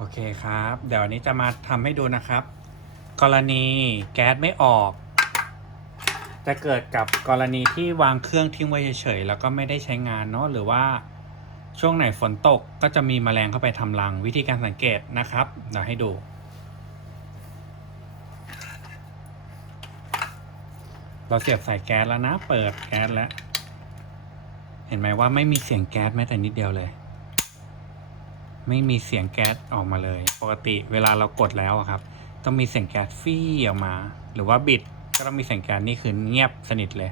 โอเคครับ เดี๋ยววันนี้จะมาทำให้ดูนะครับ กรณีแก๊สไม่ออก จะเกิดกับกรณีที่วางเครื่องทิ้งไว้เฉยๆแล้วก็ไม่ได้ใช้งานเนาะหรือว่าช่วงไหนฝนตกก็จะมีแมลงเข้าไปทำรังวิธีการสังเกตนะครับเดี๋ยวให้ดู เราเสียบใส่แก๊สแล้วนะ เปิดแก๊สแล้ว เห็นไหมว่าไม่มีเสียงแก๊สแม้แต่นิดเดียวเลย ไม่มีเสียงแก๊สออกมาเลย ปกติเวลาเรากดแล้วครับ ต้องมีเสียงแก๊สฟี่ออกมา หรือว่าบิดก็ต้องมีเสียงแก๊สนี่คือเงียบสนิทเลย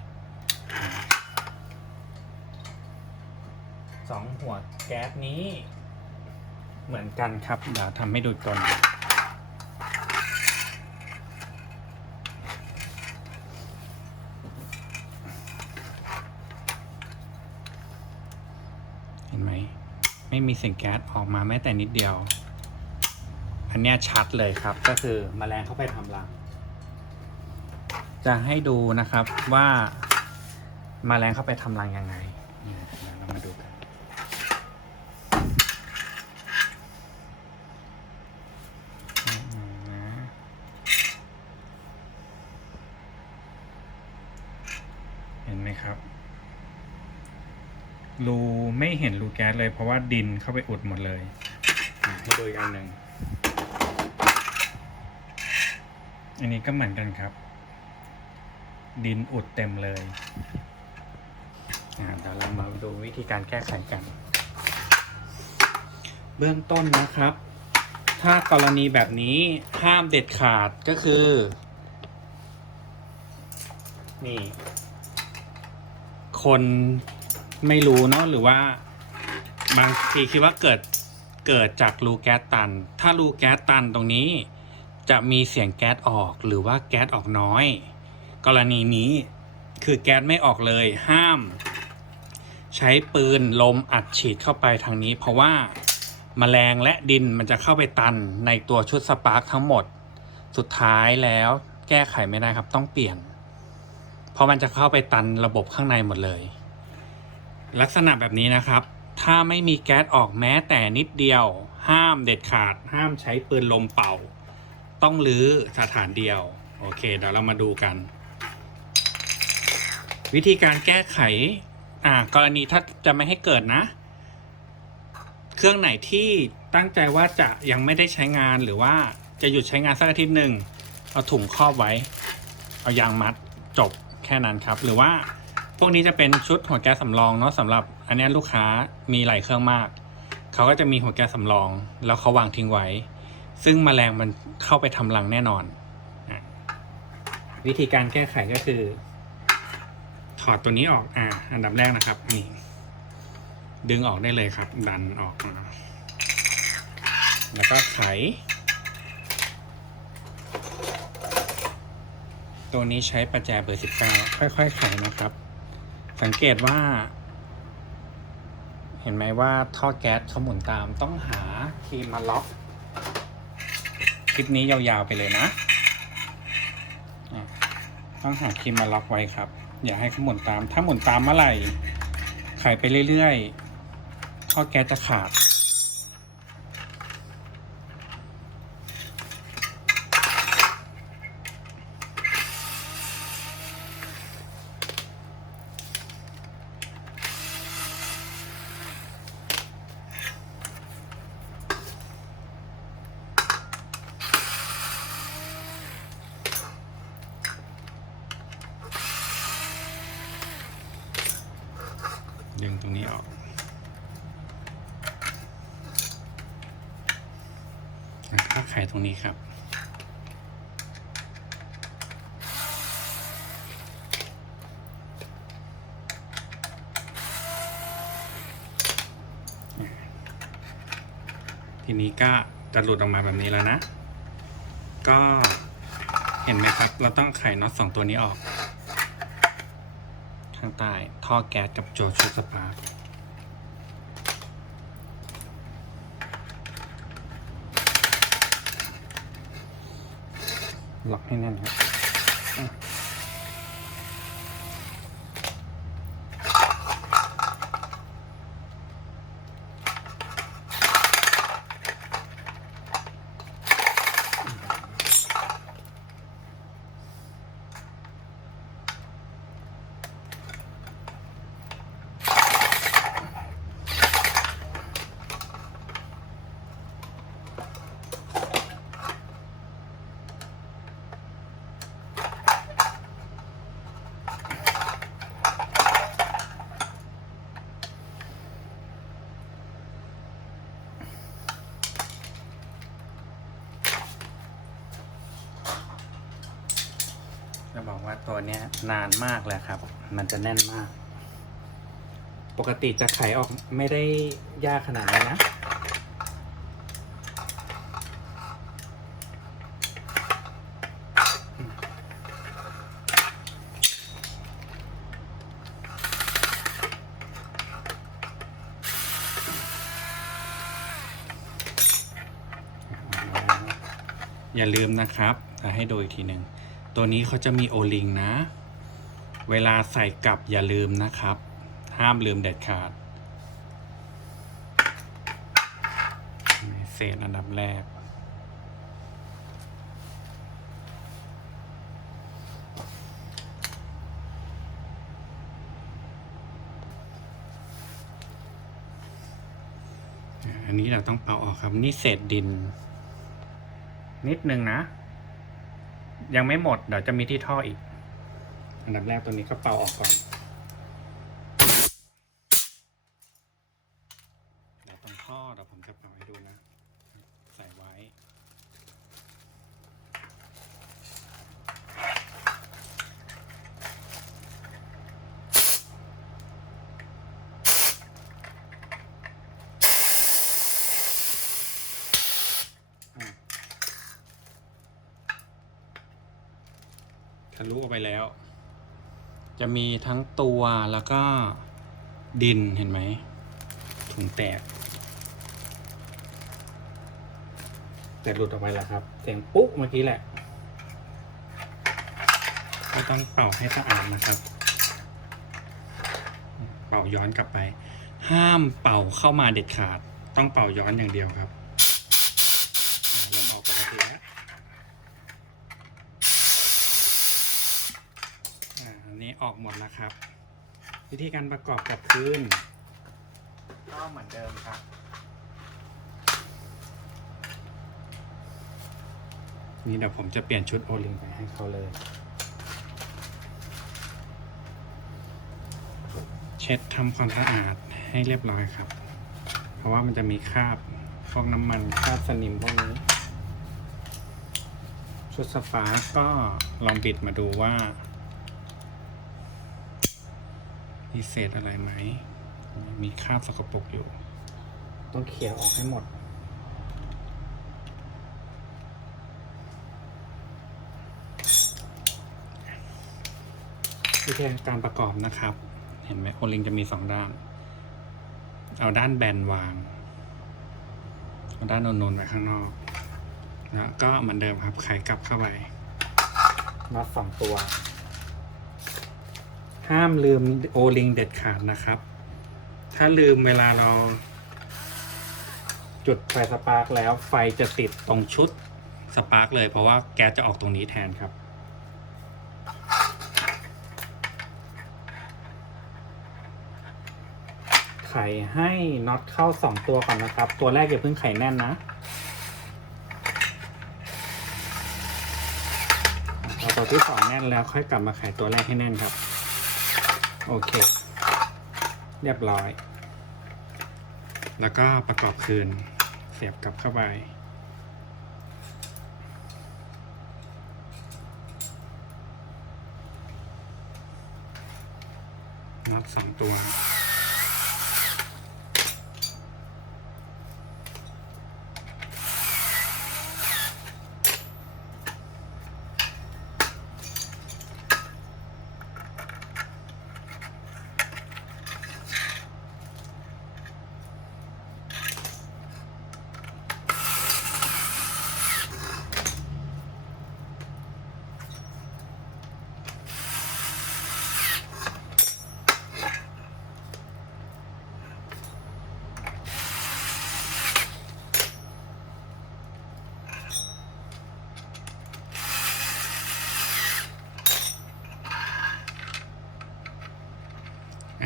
สองหัวแก๊สนี้ เหมือนกันครับเดี๋ยวทำให้ดูตัวนี้เห็นไหม ไมีเสียงแก๊สออกมาแม้แต่นิดเดียว อันเนี้ยชัดเลยครับ ก็คือมแมลงเข้าไปทำรัง จะให้ดูนะครับว่ามาแมลงเข้าไปทำรังยังไงเนี่ยเดี๋ยวเรามาดูกัน เห็นไหมครับ รูไม่เห็นรูแก๊สเลย เพราะว่าดินเข้าไปอุดหมดเลยอะให้ดูอีกอันหนึ่งอันนี้ก็เหมือนกันครับ ดินอุดเต็มเลยอ่าเดี๋ยวเรามาดูวิธีการแก้ไขกัน เบื้องต้นนะครับ ถ้ากรณีแบบนี้ห้ามเด็ดขาดก็คือ นี่ คน ไม่รู้เนาะหรือว่าบางทีคิดว่าเกิดเกิดจากรูแก๊สตัน ถ้ารูแก๊สตันตรงนี้ จะมีเสียงแก๊สออกหรือว่าแก๊สออกน้อย กรณีนี้คือแก๊สไม่ออกเลยห้าม ใช้ปืนลมอัดฉีดเข้าไปทางนี้ เพราะว่าแมลงและดินมันจะเข้าไปตันในตัวชุดสปาร์คทั้งหมด สุดท้ายแล้วแก้ไขไม่ได้ครับต้องเปลี่ยน เพราะมันจะเข้าไปตันระบบข้างในหมดเลย ลักษณะแบบนี้นะครับ ถ้าไม่มีแก๊สออกแม้แต่นิดเดียว ห้ามเด็ดขาด ห้ามใช้ปืนลมเป่า ต้องรื้อสถานเดียว โอเค เดี๋ยวเรามาดูกัน วิธีการแก้ไขอ่ากรณีถ้าจะไม่ให้เกิดนะ เครื่องไหนที่ตั้งใจว่าจะยังไม่ได้ใช้งานหรือว่าจะหยุดใช้งานสักอาทิตย์หนึ่งเอาถุงครอบไว้ เอายางมัดจบแค่นั้นครับ หรือว่า พวกนี้จะเป็นชุดหัวแก๊สสำรองเนาะสำหรับอันนี้ลูกค้ามีหลายเครื่องมาก เขาก็จะมีหัวแก๊สสำรอง แล้วเขาวางทิ้งไว้ ซึ่งแมลงมันเข้าไปทำรังแน่นอน วิธีการแก้ไขก็คือ ถอดตัวนี้ออกอ่าอันดับแรกนะครับนี่ดึงออกได้เลยครับ ดันออกมาแล้วก็ไข ตัวนี้ใช้ประแจเบอร์ 19 ค่อยๆไขนะครับ สังเกตว่า เห็นไหมว่าท่อแก๊สเขาหมุนตามต้องหาครีมมาล็อก คลิปนี้ยาวๆไปเลยนะ ต้องหาครีมมาล็อกไว้ครับ อย่าให้เขาหมุนตาม ถ้าหมุนตามเมื่อไหร่ไขไปเรื่อยๆท่อแก๊สจะขาด ดึงตรงนี้ออกอะก็ไข่ตรงนี้ครับ ทีนี้ก็จะหลุดออกมาแบบนี้แล้วนะ ก็เห็นไหมครับ เราต้องไข่น็อตสองตัวนี้ออก ข้างใต้ ท่อแก๊สกับโจชุดสปาร์คล็อกให้แน่นครับอะ ว่าตัวเนี้ยนานมากแล้วครับ มันจะแน่นมาก ปกติจะไขออกไม่ได้ยากขนาดนี้นะอย่าลืมนะครับอะให้โดูอีกทีหนึ่ง ตัวนี้เขาจะมีโอลิงนะ เวลาใส่กลับอย่าลืมนะครับ ห้ามลืมเด็ดขาด เศษอันดับแรก อันนี้เราต้องเป่าออกครับ นี่เศษดิน นิดนึงนะ ยังไม่หมดเดี๋ยวจะมีที่ท่ออีก อันดับแรกตัวนี้ก็เป่าออกก่อนเดี๋ยวตรงท่อเดี๋ยวผมจะเป่าให้ดูนะ ใส่ไว้ อะ ทะลุออกไปแล้ว จะมีทั้งตัวแล้วก็ดินเห็นไหมถุงแตก แต่หลุดออกไปแล้วครับเสียงปุ๊บเมื่อกี้แหละก็ต้องเป่าให้สะอาดนะครับ เป่าย้อนกลับไป ห้ามเป่าเข้ามาเด็ดขาด ต้องเป่าย้อนอย่างเดียวครับ อ่าเริ่มออกปกติแล้วอ่า อันนี้ออกหมดแล้วครับ วิธีการประกอบกับคืนก็เหมือนเดิมครับ นี่เดี๋ยวผมจะเปลี่ยนชุดโอลิงไปให้เขาเลย เช็ดทำความสะอาดให้เรียบร้อยครับ เพราะว่ามันจะมีคราบพวกน้ำมันคราบสนิมพวกนี้ ชุดสปาร์กก็ลองบิดมาดูว่า มีเศษอะไรไหม มีคราบสกปรกอยู่ ต้องเคลียร์ออกให้หมด วิธีการประกอบนะครับ เห็นไหมโอลิงจะมีสองด้าน เอาด้านแบนวาง เอาด้านนูนๆไว้ข้างนอกแล้วก็เหมือนเดิมครับไขกลับเข้าไปน็อตสองตัว ห้ามลืมโอลิงเด็ดขาดนะครับ ถ้าลืมเวลาเราจุดไฟสปาร์กแล้วไฟจะติดตรงชุดสปาร์กเลยเพราะว่าแก๊สจะออกตรงนี้แทนครับ ไขให้น็อตเข้าสองตัวก่อนนะครับ ตัวแรกอย่าเพิ่งไขแน่นนะพอตัวที่สองแน่นแล้วค่อยกลับมาไขตัวแรกให้แน่นครับ โอเค เรียบร้อย แล้วก็ประกอบคืน เสียบกลับเข้าไป น็อตสองตัว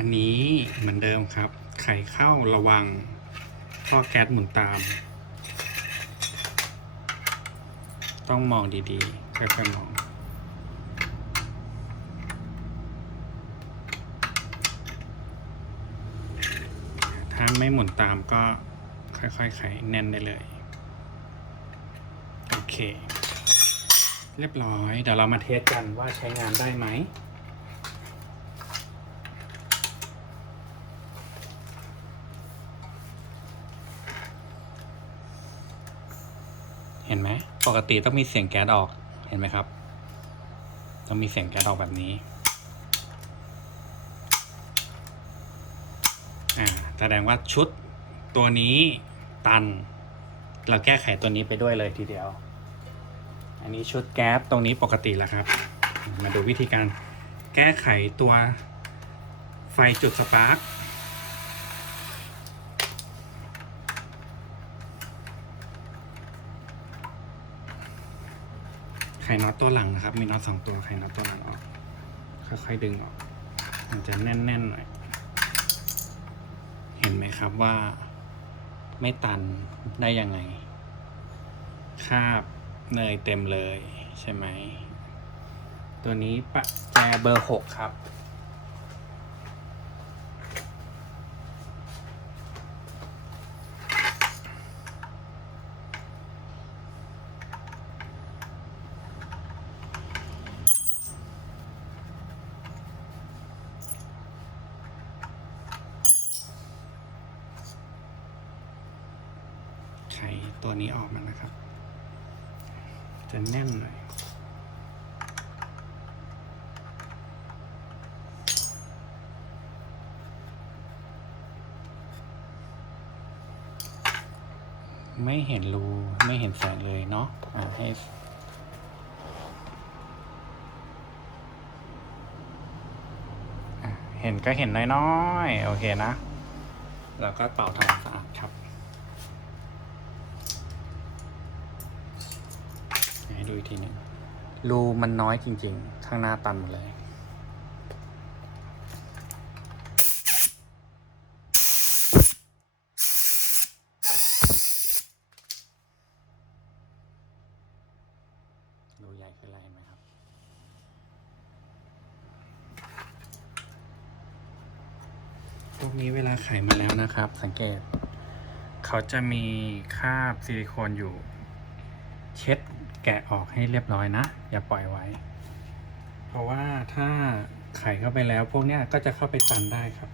อันนี้เหมือนเดิมครับ ไข่เข้าระวังท่อแก๊สหมุนตาม ต้องมองดีๆค่อยๆมองถ้าไม่หมุนตามก็ค่อยๆไขแน่นได้เลย โอเค เรียบร้อย เดี๋ยวเรามาเทสกันว่าใช้งานได้ไหม เห็นไหม ปกติต้องมีเสียงแก๊สออกเห็นไหมครับ ต้องมีเสียงแก๊สออกแบบนี้แสดงว่าชุดตัวนี้ตัน เราแก้ไขตัวนี้ไปด้วยเลยทีเดียว อันนี้ชุดแก๊สตรงนี้ปกติแล้วครับ มาดูวิธีการแก้ไขตัวไฟจุดสปาร์ก ขน็อตตัวหลังนะครับ มีน็อตสองตัวไขน็อตตัวหลังออก ค่อยๆดึงออก มันจะแน่นๆหน่อย เห็นไหมครับว่าไม่ตันได้ยังไง คาบเนยเต็มเลยใช่ไหม ตัวนี้ปะแจเบอร์หกครับ ไขตัวนี้ออกมานะครับ จะแน่นหน่อยไม่เห็นรูไม่เห็นแสงเลยเนาะอ่าให้เห็นก็เห็นน้อยๆ โอเคนะ แล้วก็เป่าทำความสะอาดครับ ให้ดู อีกทีหนึ่งรูมันน้อยจริง ๆ ข้างหน้าตันหมดเลย รูใหญ่ขึ้นแล้วเห็นไหมครับ พวกนี้เวลาไขมาแล้วนะครับ สังเกต เขาจะมีคราบซิลิโคนอยู่ เช็ด แกะออกให้เรียบร้อยนะ อย่าปล่อยไว้ เพราะว่าถ้าไขเข้าไปแล้วพวกเนี้ยก็จะเข้าไปตันได้ครับ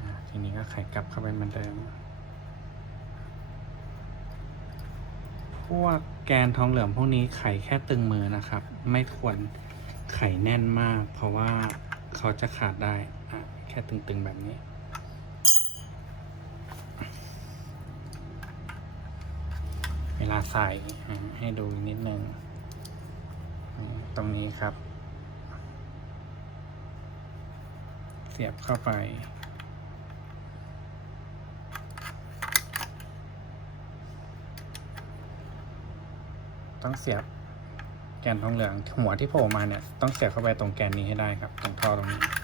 อะทีนี้ก็ไขกลับเข้าไปเหมือนเดิม พวกแกนทองเหลืองพวกนี้ไขแค่ตึงมือนะครับ ไม่ควรไขแน่นมาก เพราะว่าเขาจะขาดได้อะแค่ตึงๆแบบนี้เวลาใส่ให้ดูนิดนึง ตรงนี้ครับ เสียบเข้าไป ต้องเสียบแกนทองเหลืองหัวที่โผล่มาเนี่ย ต้องเสียบเข้าไปตรงแกนนี้ให้ได้ครับ ตรงท่อตรงนี้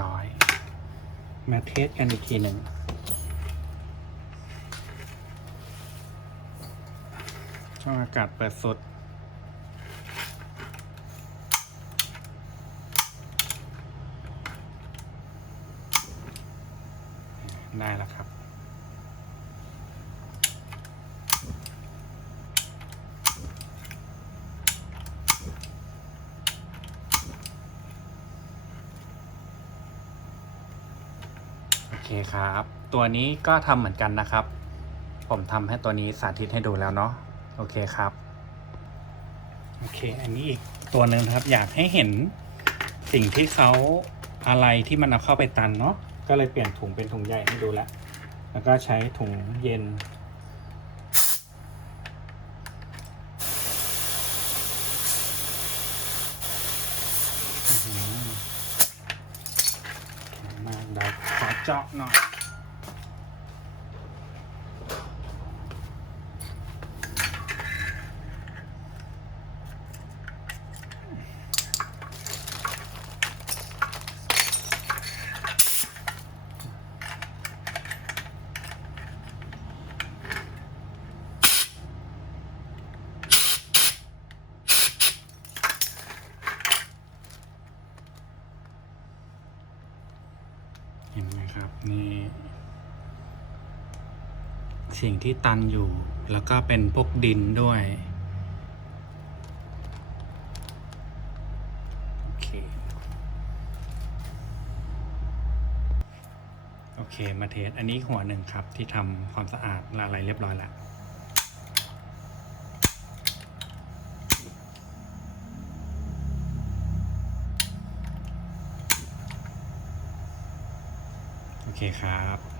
ร้อย มาเทสกันอีกทีหนึ่งช่องอากาศเปิดสุดแล้วครับ โอเคครับ ตัวนี้ก็ทำเหมือนกันนะครับ ผมทำให้ตัวนี้สาธิตให้ดูแล้วเนาะโอเคครับ โอเค อันนี้อีกตัวหนึ่งครับ อยากให้เห็นสิ่งที่เขาอะไรที่มันเอาเข้าไปตันเนาะก็เลยเปลี่ยนถุงเป็นถุงใหญ่ให้ดูแล้วแล้วก็ใช้ถุงเย็น sharp knife. สิ่งที่ตันอยู่ แล้วก็เป็นพวกดินด้วย โอเค โอเค มาเทส อันนี้หัวหนึ่งครับ ที่ทำความสะอาดละอะไรเรียบร้อยแล้วโอเคครับ